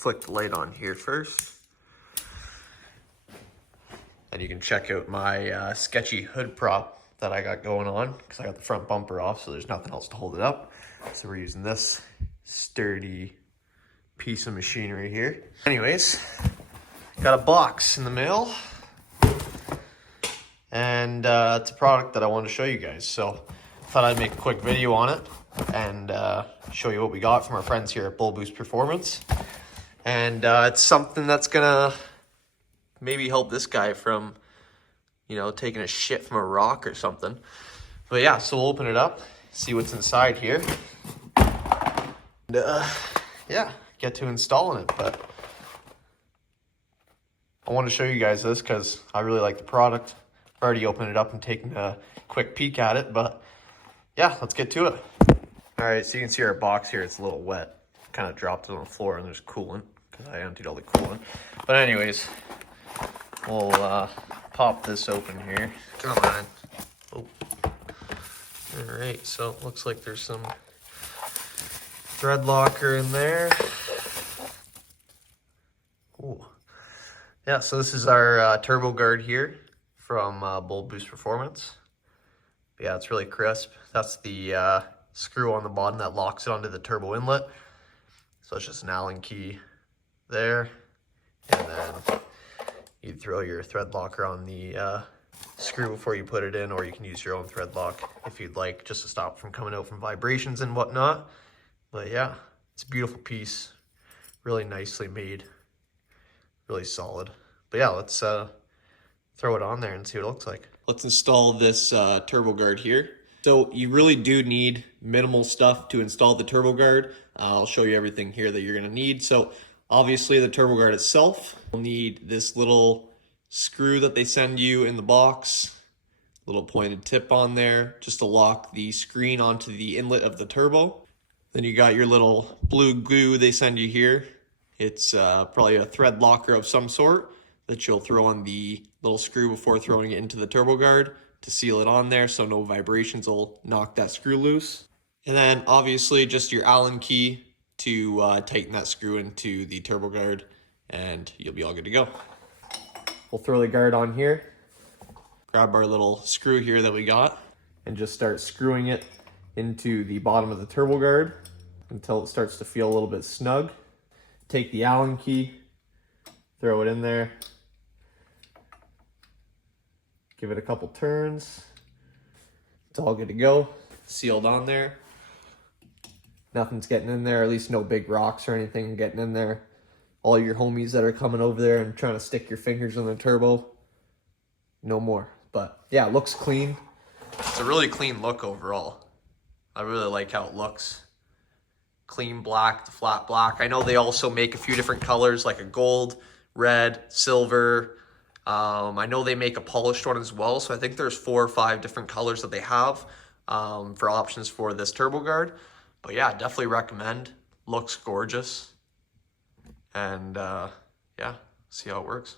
flick the light on here first. And you can check out my sketchy hood prop that I got going on because I got the front bumper off, so there's nothing else to hold it up. So we're using this sturdy piece of machinery here. Anyways, got a box in the mail. And it's a product that I wanted to show you guys. So I thought I'd make a quick video on it and show you what we got from our friends here at Bull Boost Performance. And it's something that's gonna maybe help this guy from, you know, taking a shit from a rock or something. But yeah, so we'll open it up, see what's inside here. And yeah, get to installing it. But I want to show you guys this because I really like the product. I've already opened it up and taken a quick peek at it, but yeah, let's get to it. All right, so you can see our box here. It's a little wet. Kind of dropped it on the floor and there's coolant because I emptied all the coolant. But anyways, we'll pop this open here. Come on. Oh. All right, so it looks like there's some thread locker in there. Ooh. Yeah, so this is our turbo guard here from Bull Boost Performance. But yeah, it's really crisp. That's the screw on the bottom that locks it onto the turbo inlet. So it's just an Allen key there. And then you throw your thread locker on the screw before you put it in, or you can use your own thread lock if you'd like, just to stop from coming out from vibrations and whatnot. But yeah, it's a beautiful piece, really nicely made, really solid. But yeah, let's throw it on there and see what it looks like. Let's install this turbo guard here. So you really do need minimal stuff to install the turbo guard. I'll show you everything here that you're gonna need. So obviously the turbo guard itself, you'll need this little screw that they send you in the box, little pointed tip on there just to lock the screen onto the inlet of the turbo. Then you got your little blue glue they send you here. It's probably a thread locker of some sort that you'll throw on the little screw before throwing it into the turbo guard to seal it on there so no vibrations will knock that screw loose. And then obviously just your Allen key to tighten that screw into the turbo guard and you'll be all good to go. We'll throw the guard on here, grab our little screw here that we got, and just start screwing it into the bottom of the turbo guard until it starts to feel a little bit snug. Take the Allen key, throw it in there, give it a couple turns. It's all good to go, sealed on there. Nothing's getting in there, at least no big rocks or anything getting in there. All your homies that are coming over there and trying to stick your fingers in the turbo, no more. But yeah, it looks clean. It's a really clean look overall. I really like how it looks. Clean black to flat black. I know they also make a few different colors, like a gold, red, silver. I know they make a polished one as well. So I think there's 4 or 5 different colors that they have for options for this turbo guard. But yeah, definitely recommend. Looks gorgeous. And yeah, see how it works.